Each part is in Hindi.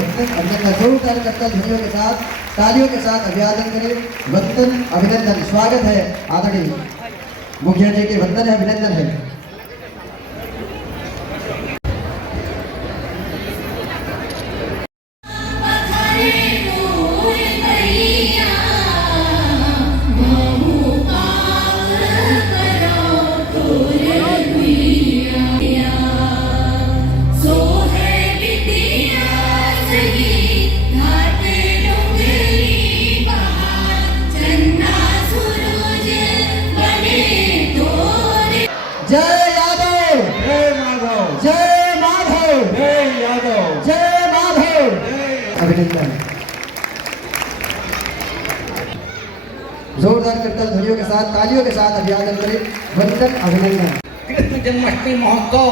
वंदन अभिनंदन जोरदार करतल ध्वनियों के साथ तालियों के साथ अभिवादन करें। वंदन अभिनंदन स्वागत है आदरणीय मुखिया जी के वंदन है अभिनंदन है। जय यादव, जय माधव, जय माधव, जय यादव, जय माधव। अभिनंदन जोरदार करतल ध्वनियों के साथ तालियों के साथ अभिवादन करें। वंदन अभिनंदन। कृष्ण जन्माष्टमी महोत्सव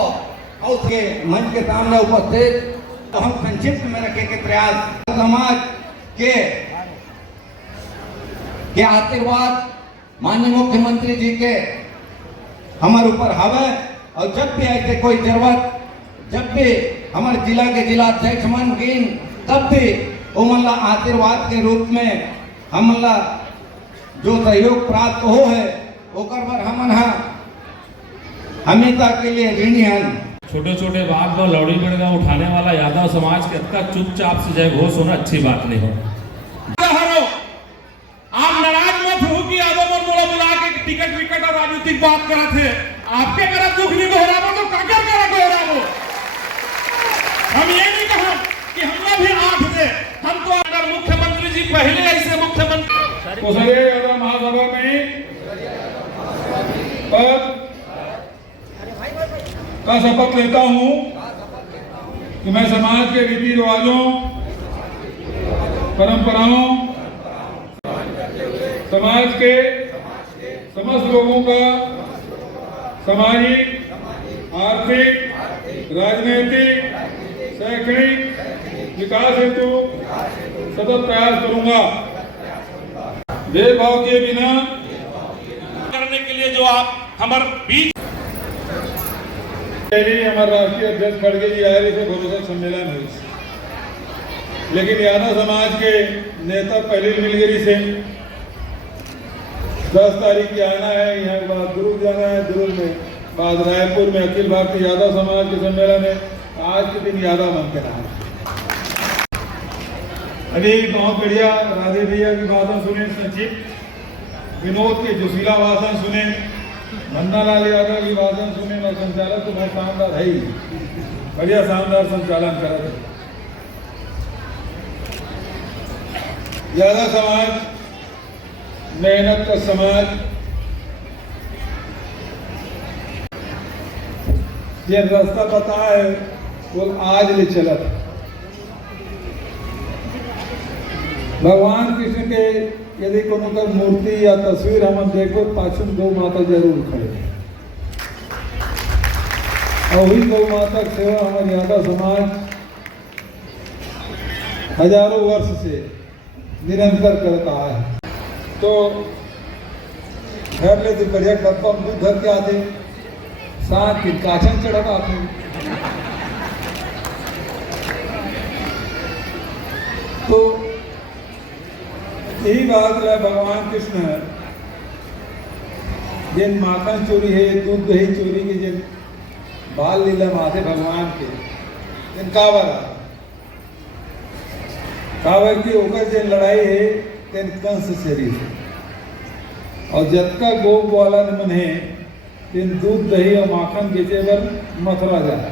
और के मंच के सामने उपस्थित तो हम संक्षिप्त में रखे के प्रयास समाज के आशीर्वाद माननीय मुख्यमंत्री जी के हमारे ऊपर हवे और जब भी ऐसे कोई जरूरत जब भी हमारे जिला के जिलाध्यक्ष मन गिन तब भी उमल्ला आशीर्वाद के रूप में हमला जो सहयोग प्राप्त हो है ओकर पर हमन हमेशा के लिए ऋणी हैं। छोटे छोटे बात में लौड़ी बड़गा उठाने वाला यादव समाज के अक्का चुपचाप से जय घोष होना अच्छी बात नहीं हो। आप नाराज मत हो कि यादव और बोला बुला के टिकट विकट और राजनीतिक बात करा थे। आपके मेरा दुख नहीं हो रहा तो काकर करा हो रहा हो। हम ये नहीं कहा कि हमने भी आंख दे। हम तो अगर मुख्यमंत्री जी पहले ऐसे मुख्यमंत्री कोसरिया यादव महासभा में पद का शपथ लेता हूं कि मैं समाज के रीति रिवाजों परंपराओं समाज के समस्त लोगों का सामाजिक आर्थिक राजनीतिक शैक्षणिक विकास हेतु सतत प्रयास करूंगा। भेदभाव के बिना करने के लिए जो आप हमारे बीच हमारे राष्ट्रीय अध्यक्ष खड़गे जी आए थे भरोसा सम्मेलन हुई, लेकिन यादव समाज के नेता पहले मिलगिरी से 10 तारीख की आना है, यहाँ के बाद दुर्ग जाना है, दुर्ग में बाद रायपुर में अखिल भारतीय यादव समाज के सम्मेलन है। आज के दिन यादव मन के नाम अभी बहुत बढ़िया राधे भैया की भाषण सुने, संक्षिप्त विनोद के जोशीला भाषण सुने, मन्नालाल यादव की भाषण सुने और संचालक तो बहुत शानदार है ही, बढ़िया शानदार संचालन करा था। यादव समाज मेहनत का समाज, ये रास्ता पता है वो आज ले चला था। भगवान कृष्ण के यदि कोनो का मूर्ति या तस्वीर हम देखो पाछुम गौ माता जरूर खड़े और वही गौ माता की सेवा हमारे यादव समाज हजारों वर्ष से निरंतर करता है। तो घर ले तो बढ़िया डब्बा दूध धर के आते, साथ के काछन चढ़ा आते। तो यही बात है भगवान कृष्ण जिन माखन चोरी है दूध दही चोरी के जिन बाल लीला माथे भगवान के जिन कावर की ओकर जिन लड़ाई है तेन कंस शरीर और जतका गोप वाला मन है तेन दूध दही और माखन बेचे बर मथुरा जाए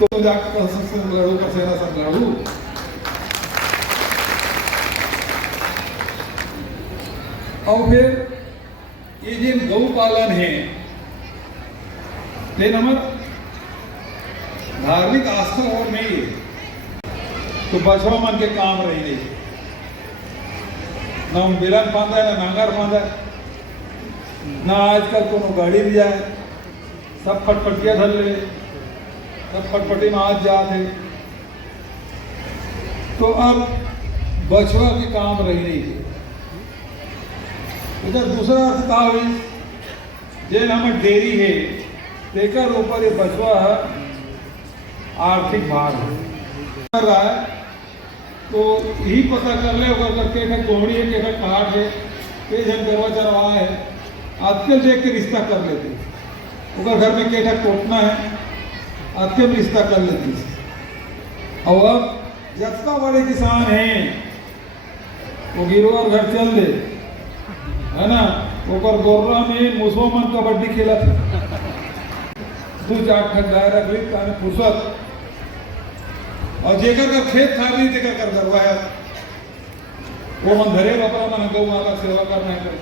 तो जाकर कंस से लड़ू का सेना संग लड़ू। और फिर ये जिन गौ पालन है तेन हमार धार्मिक आस्था और नहीं है तो बछवा मन के काम रही नहीं, ना बिलन फांदा है ना नांगर फांदा है, ना आजकल कोनो गाड़ी भी जाए, सब फटफटिया धर ले, सब फटफटी में आज जाते। तो अब बछवा के काम रही नहीं है। इधर दूसरा अर्थ का हुई जेन हमें डेयरी है तेकर ऊपर ये बचवा है आर्थिक भार है। कर रहा है तो यही पता कर ले अगर के कोहड़ी है के काट है के जन गरवा चरवा है आजकल देख के रिश्ता कर लेते अगर घर में केठा कोटना है आजकल रिश्ता कर लेते और अब जितना बड़े किसान हैं वो गिरोवर घर चल दे है ना ऊपर गोर्रा में मुसलमान कबड्डी खेला था 2-4 ठग गाय रख ली ताने फुर्सत और जेकर का खेत खा ली तेकर कर करवाया वो मन धरे अपना मन गौ माता सेवा करना है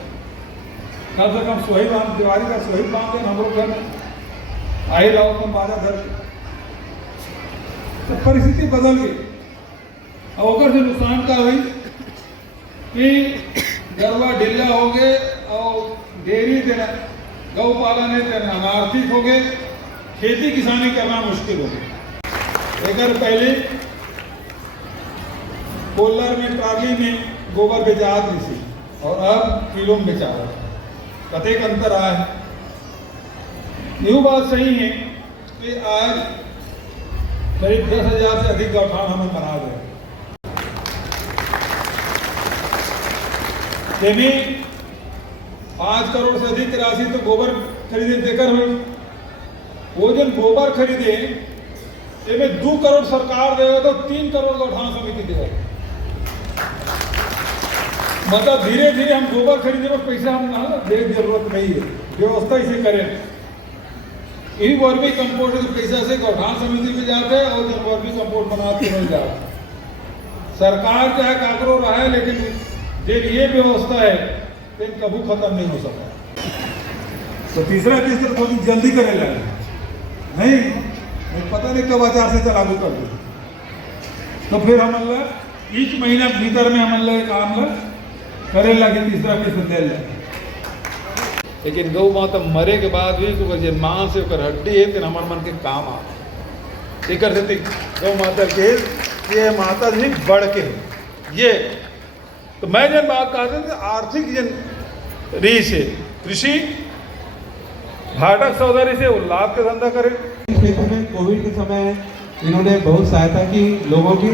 कम से कम सोही बांध दिवाली का सोही बांध दें हम लोग घर में आई रहो तुम बाजा धर तो परिस्थिति बदल गई और से नुकसान का हुई कि गरबा ढिल्ला हो गए और डेयरी देना गौ पालन है देना अनार्थिक हो गए खेती किसानी करना मुश्किल हो गई एक पहले कोल्लर में ट्राली में गोबर बेचा आती थी और अब किलो में बेचा रहा कतेक अंतर आया है यू बात सही है कि आज करीब 10,000 से अधिक गौठान हमें बना गए यानी 5 करोड़ से अधिक राशि तो गोबर खरीदे देकर हुई वो जन गोबर खरीदे इसमें 2 करोड़ सरकार देगा तो 3 करोड़ गौठान समिति देगा मतलब धीरे धीरे हम गोबर खरीदने पर पैसा हम देख जरूरत नहीं है व्यवस्था इसे करें यही वर्मी कंपोस्ट के पैसा से गौठान समिति में जाते हैं और जब वर्मी कंपोस्ट बनाते मिल जाते सरकार चाहे काकरो रहा है लेकिन जब ये व्यवस्था है तो कभी खत्म नहीं हो सकता तो तीसरा किस्त थोड़ी जल्दी करने लगे नहीं पता नहीं कब आचार से लागू कर दे तो फिर हम अल्लाह इस महीना भीतर में हम अल्लाह काम करे लगे तीसरा किस्त दे लगे लेकिन गौ माता मरे के बाद भी तो जे मांस है हड्डी है तो हमारे मन के काम आ एक गौ माता के ये माता जी बढ़ के ये तो मैं जब बात कहते हैं आर्थिक जन रीस है कृषि घाटक सौदारी से लाभ का धंधा करें क्षेत्र में कोविड के समय इन्होंने बहुत सहायता की लोगों की